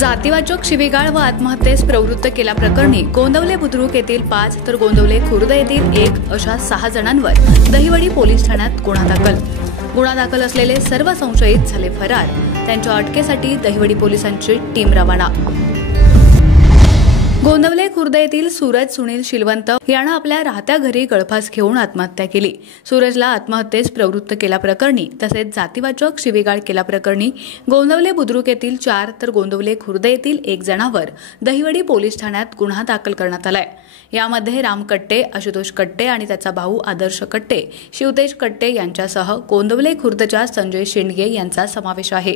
जातीवाचक शिवीगाळ व आत्महत्येस प्रवृत्त केल्याप्रकरणी गोंदवले बुद्रुक येथील 5 तर गोंदवले खुर्द येथील 1 अशा 6 जणांवर दहिवडी पोलीस ठाण्यात गुन्हा दाखल असलेले सर्व संशयित झाले फरार। त्यांच्या अटकेसाठी दहिवडी पोलिसांची टीम रवाना। गोंदवले खुर्द येथील सूरज सुनील शिलवंत यानं आपल्या राहत्या घरी गळफास घेऊन आत्महत्या केली। सूरजला आत्महत्येस प्रवृत्त केल्याप्रकरणी तसेच जातीवाचक शिवीगाळ केल्याप्रकरणी गोंदवले बुद्रुक येथील 4 तर गोंदवले खुर्द येथील 1 जणांवर दहिवडी पोलीस ठाण्यात गुन्हा दाखल करण्यात आलाय। यामध्ये राम कट्टे, आशुतोष कट्टे आणि त्याचा भाऊ आदर्श कट्टे, शिवतेज कट्टे यांच्यासह गोंदवले खुर्दच्या संजय शेंडगे यांचा समावेश आहे।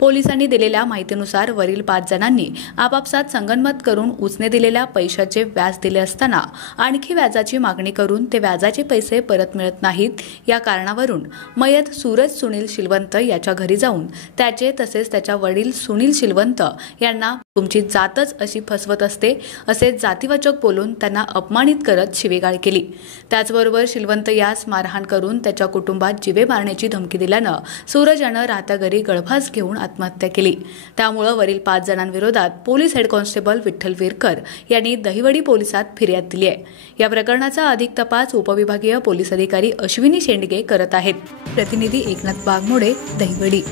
पोलिसांनी दिलेल्या माहितीनुसार वरील 5 जणांनी आपापसात संगनमत करून उसने दिलेल्या पैशाचे व्याज दिले असताना आणखी व्याजाची मागणी करून ते व्याजाचे पैसे परत मिळत नाहीत। या कारणावरून मयत सूरज सुनील शिलवंत याच्या घरी जाऊन त्याचे तसेच त्याच्या वडील सुनील शिलवंत यांना तुमची जातच अशी फसवत असते असे जातीवाचक बोलून त्यांना अपमानित करत शिवीगाळ केली। त्याचबरोबर शिलवंत यास मारहाण करून त्याच्या कुटुंबात जीवे मारण्याची धमकी दिल्यानं सूरज यानं राहत्या घरी गळफास घेऊन आत्महत्या केली। त्यामुळे वरील 5 जणांविरोधात police head constable Vitthal Virkar यांनी दहिवडी पोलिसात फिर्याद दिली आहे। या प्रकरणाचा अधिक तपास उपविभागीय पोलीस अधिकारी अश्विनी शेंडगे करत आहेत। प्रतिनिधी एकनाथ बागमोडे, दहिवडी।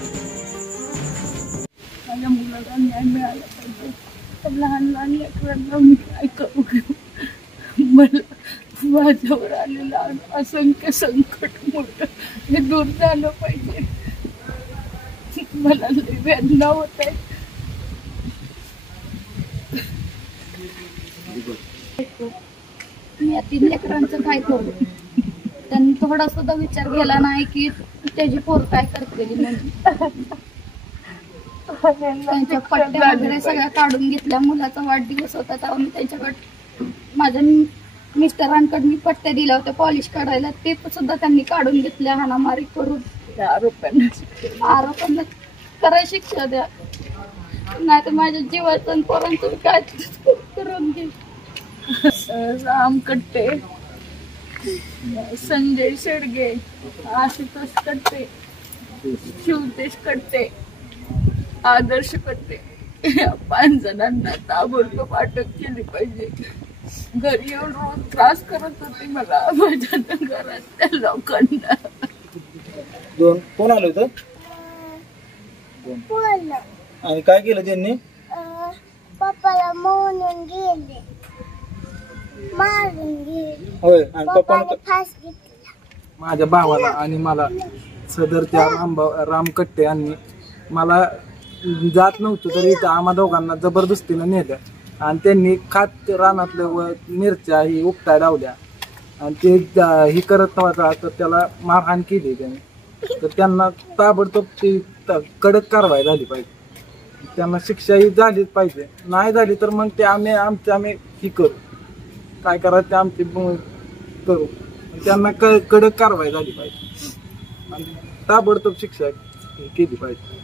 माझ्या मुलाला न्याय मिळाला पाहिजे। तर लहान लहान लेकरांना मी काय करू? मला माझ्यावर आलेलं असंख्य संकट मोठं हे दूर झालं पाहिजे। मला लई वेदना होत आहे। मी या 3 लेकरांचं काय करू? त्यांनी थोडा सुद्धा विचार केला नाही की त्याची पोर काय करते म्हणून। त्यांच्या पट्ट्या वगैरे सगळ्या काढून घेतल्या। मुलाचा वाढदिवस होता तेव्हा मी त्यांच्याकडे माझ्या मिस्टरांकडे मी पट्ट्या दिल्या होत्या पॉलिश काढायला, ते सुद्धा त्यांनी काढून घेतल्या हाणामारी करून। आरोपांना करा शिक्षा द्या, नाही तर माझ्या जीवाचं पोरांचं काय करून घे। राम कट्टे, संजय शेडगे, आशुतोष कट्टे, शिवतेज कट्टे, आदर्श कट्टे या 5 जणांना ताबडतोब अटक केली पाहिजे। घरी येऊन रोज त्रास करत होती मला माझ्या घरातल्या लोकांना। कोण आलं होतं? आणि काय केलं त्यांनी? पप्पाला मारून गेले, मारून गेले। होय, आणि पप्पाने फास घेतला माझ्या भावाला आणि मला। सदर त्या राम कट्टे यांनी मला जात नव्हतं तरी आम्हा दोघांना जबरदस्तीनं नेलं आणि त्यांनी खात रानातल्या व मिरच्या ही उपटाय लावल्या आणि ते ही करत नव्हता तर त्याला मारहाण केली त्यांनी। तर त्यांना ताबडतोब ती कडक कारवाई झाली पाहिजे, त्यांना शिक्षा ही झालीच पाहिजे। नाही झाली तर मग ते आम्ही ही करू, काय करायचं ते आमची करू। त्यांना कडक कारवाई झाली पाहिजे आणि ताबडतोब शिक्षा केली पाहिजे।